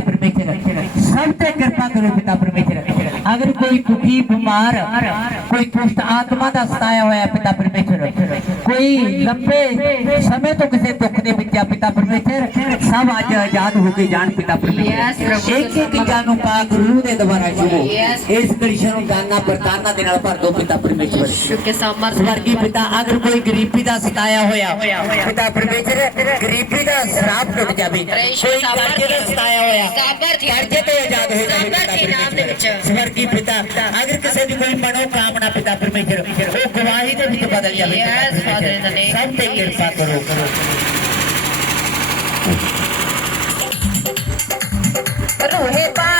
ਪਰਮੇਸ਼ਰ ਸਭ ਤੇ ਕਿਰਪਾ ਕਰੋ ਪਿਤਾ ਪਰਮੇਸ਼ਰ ਅਗਰ ਕੋਈ ਦੁਖੀ, ਬਿਮਾਰ, ਕੋਈ ਦੁਸ਼ਟ ਆਤਮਾ ਦਾ ਸਤਾਇਆ ਹੋਇਆ ਪਿਤਾ ਪਰਮੇਸ਼ਰ ਕੋਈ ਲੰਬੇ ਸਮੇਂ ਤੋਂ ਕਿਸੇ ਦੁੱਖ ਦੇ ਵਿੱਚ ਆ ਪਿਤਾ ਪਰਮੇਸ਼ਰ ਸਭ ਅੱਜ ਆਜ਼ਾਦ ਹੋ ਕੇ ਜਾਣ ਪਿਤਾ ਪਰਮੇਸ਼ਰ। ਇੱਕ ਇੱਕ ਜਾਨੂੰ ਪਾਕ ਰੂਹ ਦੇ ਦੁਆਰਾ Yes. ਇਸ ਕ੍ਰਿਸ਼ਨ ਨੂੰ ਦਾਨਾ ਪ੍ਰਦਾਨਾ ਦੇ ਨਾਲ ਭਰ ਦੋ ਪਿਤਾ ਪਰਮੇਸ਼ਰ ਸ਼ੁਕੇ ਸਮਰਥ ਸਵਰਗੀ ਪਿਤਾ ਅਗਰ ਕੋਈ ਗਰੀਬੀ ਦਾ ਸਤਾਇਆ ਹੋਇਆ ਪਿਤਾ ਪਰਮੇਸ਼ਰ ਗਰੀਬੀ ਦਾ ਸ਼ਰਾਪ ਟੁੱਟ ਜਾਵੇ। ਕੋਈ ਕਰਜ਼ੇ ਦਾ ਸਤਾਇਆ ਹੋਇਆ। ਕਰਜ਼ੇ ਤੋਂ ਆਜ਼ਾਦ ਹੋ ਜਾਵੇ ਦੇ ਵਿੱਚ। ਸਵਰਗੀ ਪਿਤਾ ਅਗਰ ਕਿਸੇ ਦੀ ਕੋਈ ਮਨੋ ਕਾਮਨਾ ਪਿਤਾ ਪਰਮੇਸ਼ਰ ਉਹ ਗਵਾਹੀ ਦੇ ਵਿੱਚ ਬਦਲ ਜਾਵੇ the ਪਰਮੇਸ਼ਰ। name ਸਭ ਤੇ ਕਿਰਪਾ ਕਰੋ ਰੂਹੇ ਪਾਕ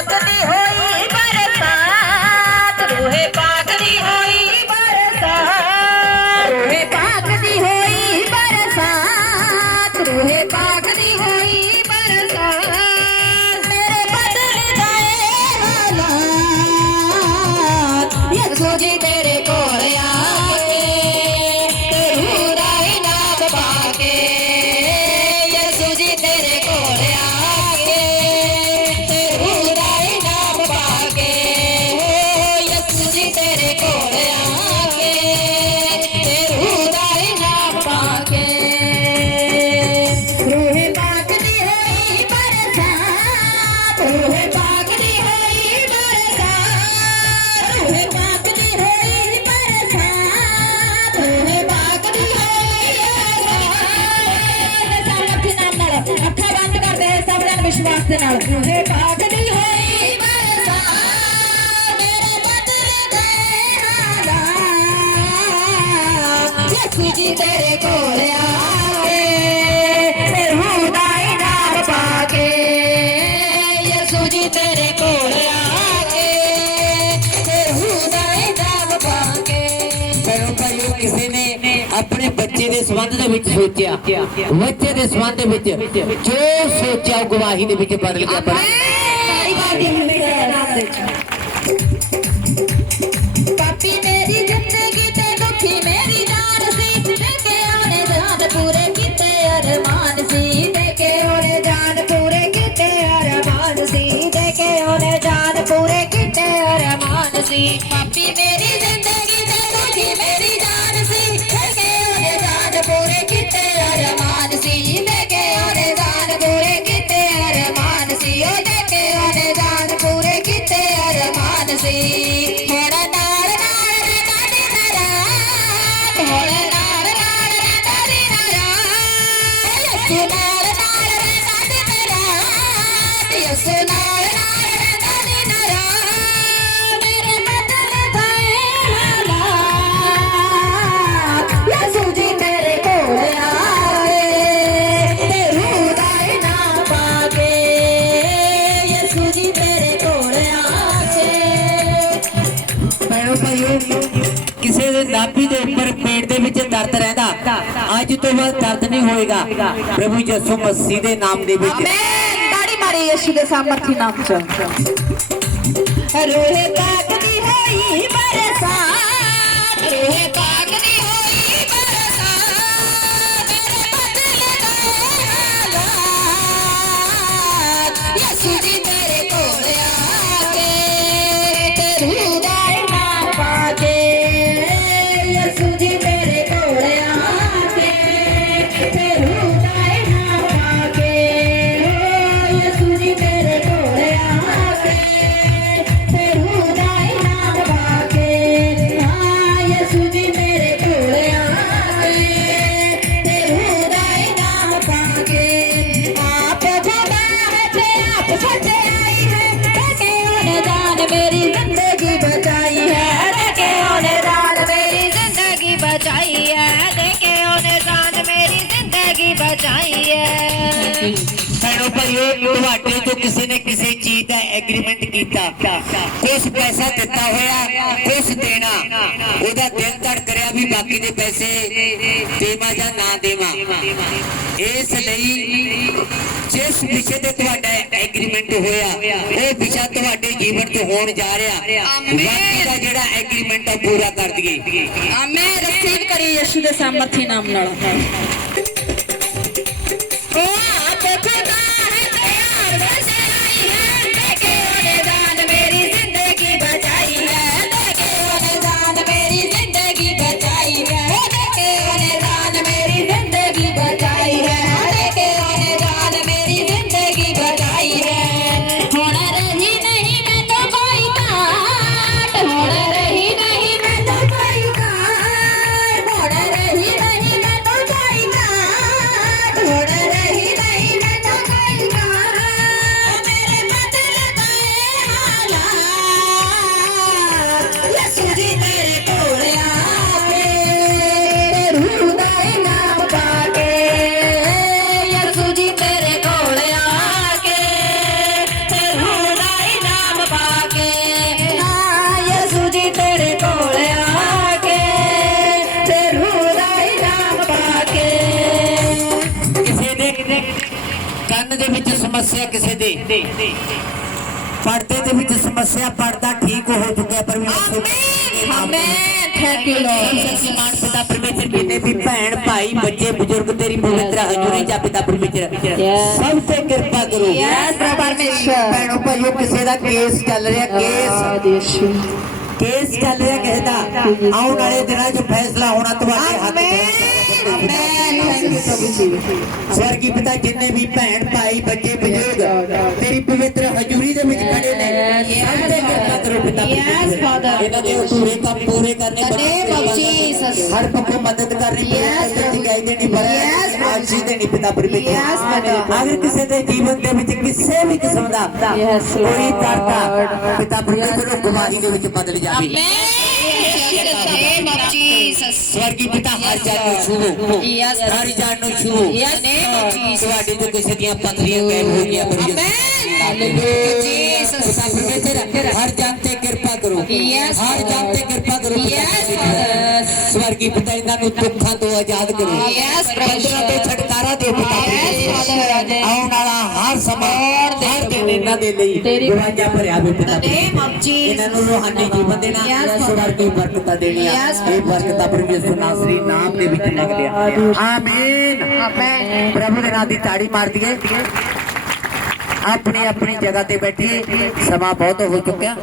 ਵਿਸ਼ਵਾਸ ਦੇ ਨਾਲ। ਰੂਹ ਪਾਕ ਦੀ ਹੋਈ ਜੀ ਤੇਰੇ ਕੋਲ ਆਏ ਆਪਣੇ ਬੱਚੇ ਦੇ ਸੰਬੰਧ ਦੇ ਵਿੱਚ ਸੋਚਿਆ। ਬੱਚੇ ਦੇ ਸੰਬੰਧ ਦੇ ਵਿੱਚ ਜੋ ਸੋਚਿਆ ਉਹ ਗਵਾਹੀ ਦੇ ਵਿੱਚ ਬਦਲ ਗਿਆ ਪਰ ਪਾਪੀ ਮੇਰੀ ਜ਼ਿੰਦਗੀ ਤੇ ਦੁਖੀ ਮੇਰੀ ਕਿਸੇ ਦੇ ਨਾਭੀ ਦੇ ਉੱਪਰ ਪੇਟ ਦੇ ਵਿੱਚ ਦਰਦ ਰਹਿੰਦਾ ਅੱਜ ਤੋਂ ਬਾਅਦ ਦਰਦ ਨਹੀਂ ਹੋਏਗਾ। ਪ੍ਰਭੂ ਯਿਸੂ ਮਸੀਹ ਦੇ ਨਾਮ ਦੇ ਵਿੱਚ। ਆਮੇਨ ਦਾੜੀ ਮਾਰੀ ਯਿਸੂ ਦੇ ਸਾਮਰਥੀ ਨਾਮ ਚ। ਰੋਹੇ ਪਾਕ ਦੀ ਹੋਈ ਬਰਸਾਤ। ਰੋਹੇ ਪਾਕ ਦੀ ਹੋਈ ਬਰਸਾਤ। ਮੇਰੇ ਬਦਲ ਗਏ ਹਾਲਾਤ। ਯਿਸੂ ਜੀ ਤੇਰੇ ਕੋਲ ਆ ਕੇ। ਤੇ ਜ਼ਿੰਦਗੀ ਬਚਾਈ ਹੈ ਭੈਣੋ ਭਾਈਓ ਤੁਹਾਡੇ ਤੋਂ ਕਿਸੇ ਨੇ ਕਿਸੇ ਚੀਜ਼ ਦਾ ਐਗਰੀਮੈਂਟ ਕੀਤਾ। ਕੁਝ ਪੈਸਾ ਦਿੱਤਾ ਹੋਇਆ ਕੁਝ ਦੇਣਾ। ਉਹਦਾ ਦਿਲ ਧੜਕ ਰਿਹਾ ਵੀ ਬਾਕੀ ਦੇ ਪੈਸੇ ਦੇਵਾਂ ਜਾਂ ਨਾ ਦੇਵਾਂ। ਇਸ ਲਈ ਜਿਸ ਵਿਸ਼ੇ ਤੇ ਤੁਹਾਡਾ ਐਗਰੀਮੈਂਟ ਹੋਇਆ ਉਹ ਵਿਸ਼ਾ ਤੁਹਾਡੇ ਜੀਵਨ 'ਚ ਹੋਣ ਜਾ ਰਿਹਾ। ਬਾਕੀ ਦਾ ਜਿਹੜਾ ਐਗਰੀਮੈਂਟ ਆ ਪੂਰਾ ਕਰ ਦਈਏ। ਆਮੇ ਰਸੀਵ ਕਰੀ ਯਿਸੂ ਦੇ ਸਾਮਰਥੀ ਨਾਮ ਨਾਲ। ਸਮੱਸਿਆ ਕਿਸੇ ਦੇ ਪੜਦੇ ਦੇ ਵਿੱਚ ਸਮੱਸਿਆ ਪੜਦਾ ਠੀਕ ਹੋ ਚੁੱਕਿਆ ਪਰ ਵੀ Amen. Thank you, Lord. ਸਮਾਨ ਪਿਤਾ ਪਰਮੇਸ਼ਰ ਜਿੰਨੇ ਵੀ ਭੈਣ ਭਾਈ ਬੱਚੇ ਬਜ਼ੁਰਗ ਤੇਰੀ ਪਵਿੱਤਰ ਹਜ਼ੂਰੀ ਜਾਂ ਪਿਤਾ ਪਰਮੇਸ਼ਰ. ਸਭ ਤੇ ਕਿਰਪਾ ਕਰੋ ਪ੍ਰਭੂ ਪਰਮੇਸ਼ਰ। ਭੈਣੋ ਭਾਈਓ ਕਿਸੇ ਦਾ ਕੇਸ ਚੱਲ ਰਿਹਾ ਕੇਸ ਕੇਸ ਚੱਲ ਰਿਹਾ ਕਿਸੇ ਦਾ ਆਉਣ ਵਾਲੇ ਦਿਨਾਂ 'ਚ ਫੈਸਲਾ ਹੋਣਾ ਤੁਹਾਡੇ ਹੱਥ 'ਚ ਜੀ। ਸਵਰਗੀ ਪਿਤਾ ਜਿੰਨੇ ਵੀ ਭੈਣ ਭਾਈ ਬੱਚੇ ਬਜ਼ੁਰਗ ਤੇਰੀ ਪਵਿੱਤਰ ਹਜ਼ੂਰੀ ਦੇ ਵਿੱਚ ਖੜੇ ਨੇ ਸਭ ਤੇ ਕਿਰਪਾ ਕਰੋ ਪਿਤਾ. ਇਹਨਾਂ ਦੇ ਅਧੂਰੇ ਕੰਮ ਪੂਰੇ ਕਰਨੇ Jesus. ਹਰ ਪੱਖੋਂ ਮਦਦ ਕਰਨੀ ਦੀ ਗਾਈ ਦੇਣੀ ਪਰ Father. ਆਸ਼ੀ ਦੇਣੀ ਪਿਤਾ ਪਰਮੇਸ਼ਰ. ਅਗਰ ਕਿਸੇ ਦੇ ਜੀਵਨ ਦੇ ਵਿੱਚ ਕਿਸੇ ਵੀ ਕਿਸਮ ਦਾ ਕੋਈ. ਕਰਤਾ ਪਿਤਾ ਪਰਮੇਸ਼ਰ ਨੂੰ ਗਵਾਹੀ ਦੇ ਵਿੱਚ ਬਦਲ ਜਾਵੇ Amen. In the name of Jesus. ਸਵਰਗੀ ਪਿਤਾ ਹਰ ਜਾਨ ਨੂੰ ਛੂਹੋ Yes. ਹਰ ਜਾਨ ਨੂੰ ਛੂਹੋ Yes, name of Jesus. ਤੁਹਾਡੇ ਤੋਂ ਕਿਸੇ ਦੀਆਂ ਪੱਥਰੀਆਂ ਗਾਇਬ ਹੋ ਗਈਆਂ ਪਰ Amen. Hallelujah, Jesus. ਪਿਤਾ ਪਰਮੇਸ਼ਰ ਹਰ ਜਾਨ ਤੇ ਕਿਰਪਾ ਕਰੋ Yes, ਹਰ ਜਾਨ ਤੇ ਕਿਰਪਾ ਕਰੋ ਪਿਤਾ Yes, ਪਰਮੇਸ਼ਰ। ਸਵਰਗੀ ਪਿਤਾ ਇਹਨਾਂ ਨੂੰ ਦੁੱਖਾਂ ਤੋਂ ਆਜ਼ਾਦ ਕਰੋ Yes, ਬੰਦਿਆਂ ਤੋਂ ਛੁਟਕਾਰਾ ਦਿਓ ਪਿਤਾ Father. ਆਉਣ ਵਾਲਾ ਹਰ ਸਮਾਂ ਹਰ ਦਿਨ ਇਹਨਾਂ ਦੇ ਲਈ ਗਵਾਈਆਂ ਭਰਿਆ ਹੋਵੇ ਪਿਤਾ. ਇਹਨਾਂ ਨੂੰ ਰੋਹਾਨੀ ਜੀਵਨ ਦੇਣਾ Father. ਸਵਰਗੀ ਬਰਕਤਾਂ ਦੇਣੀਆਂ ਇਹ ਬਰਕਤਾਂ ਪਰਮੇਸ਼ਰ ਨਾਸਰੀ ਨਾਮ ਦੇ ਵਿੱਚ ਮੰਗਦੇ ਹਾਂ ਆਮੀਨ Amen. ਪ੍ਰਭੂ ਦੇ ਨਾਮ ਦੀ ਤਾੜੀ ਮਾਰ ਦਈਏ ਆਪਣੀ ਆਪਣੀ ਜਗ੍ਹਾ ਤੇ ਬੈਠੀਏ ਸਮਾਂ ਬਹੁਤ ਹੋ ਚੁੱਕਿਆ